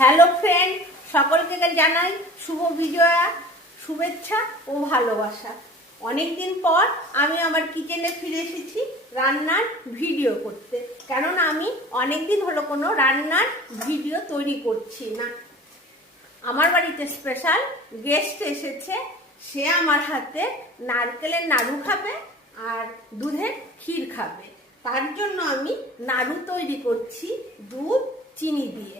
Hello friend, সকলকে জানাই শুভ বিজয়া, শুভেচ্ছা ও ভালোবাসা। অনেকদিন পর আমি আমার কিচেনে ফিরে এসেছি রান্নার ভিডিও করতে, কেননা আমি অনেকদিন হলো কোনো রান্নার ভিডিও তৈরি করছি না। আমার বাড়িতে স্পেশাল গেস্ট এসেছে, সে আমার হাতে নারকেলের নাড়ু খাবে আর দুধের ক্ষীর খাবে। তার জন্য আমি নাড়ু তৈরি করছি দুধ চিনি দিয়ে,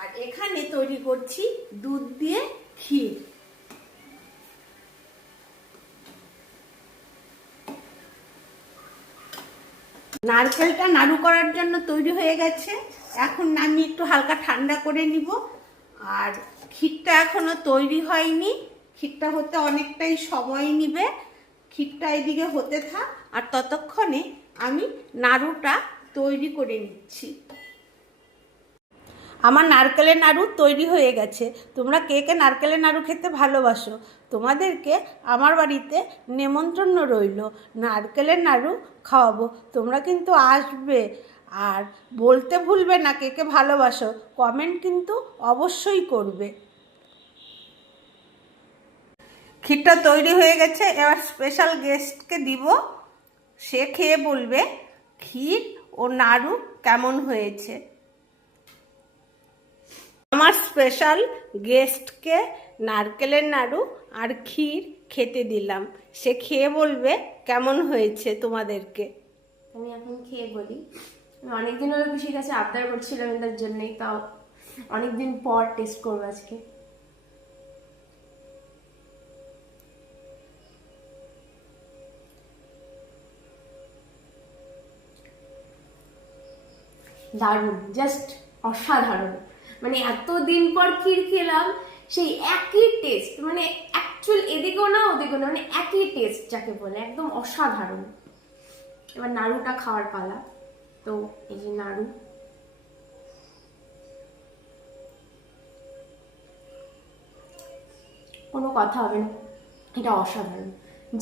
আর এখানে তৈরি করছি দুধ দিয়ে ক্ষীর। নারকেলটা নাড়ু করার জন্য তৈরি হয়ে গেছে, এখন আমি একটু হালকা ঠান্ডা করে নিব। আর ক্ষীরটা এখনো তৈরি হয়নি, ক্ষীরটা হতে অনেকটাই সময় নিবে। ক্ষীরটা এদিকে হতে থাক, আর ততক্ষণে আমি নাড়ুটা তৈরি করে নিচ্ছি। আমার নারকেলের নাড়ু তৈরি হয়ে গেছে। তোমরা কে কে নারকেলের নাড়ু খেতে ভালোবাসো, তোমাদেরকে আমার বাড়িতে নেমন্ত্রণ রইল, নারকেলের নাড়ু খাওয়াবো। তোমরা কিন্তু আসবে, আর বলতে ভুলবে না কে কে ভালোবাসো, কমেন্ট কিন্তু অবশ্যই করবে। ক্ষীরটা তৈরি হয়ে গেছে, এবার স্পেশাল গেস্টকে দিব, সে খেয়ে বলবে ক্ষীর ও নাড়ু কেমন হয়েছে। আমার স্পেশাল গেস্টকে নারকেলের নাড়ু আর ক্ষীর খেতে দিলাম, সে খেয়ে বলবে কেমন হয়েছে তোমাদেরকে। আমি এখন খেয়ে বলি। আমি অনেকদিন হলো পিসির কাছে আবদার করছিলাম এটার জন্যই, তাও অনেকদিন পর টেস্ট করবো আজকে। দারুণ, জাস্ট অসাধারণ। মানে এতদিন পর ক্ষীর খেলাম, সেই একই টেস্ট, মানে অ্যাকচুয়াল এদিকেও না ওদিকেও না, মানে একই টেস্ট যাকে বলে, একদম অসাধারণ। এবার নাড়ুটা খাওয়ার পালা। তো এই যে নাড়ু, কোনো কথা হবে না, এটা অসাধারণ,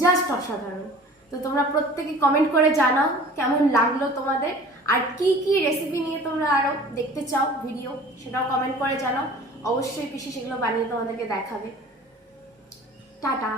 জাস্ট অসাধারণ। তো তোমরা প্রত্যেকে কমেন্ট করে জানাও কেমন লাগলো তোমাদের, আর কি কি রেসিপি নিয়ে তোমরা আরো দেখতে চাও ভিডিও, সেটাও কমেন্ট করে জানাও। অবশ্যই পিসি সেগুলো বানিয়ে তোমাদেরকে দেখাবে। টাটা।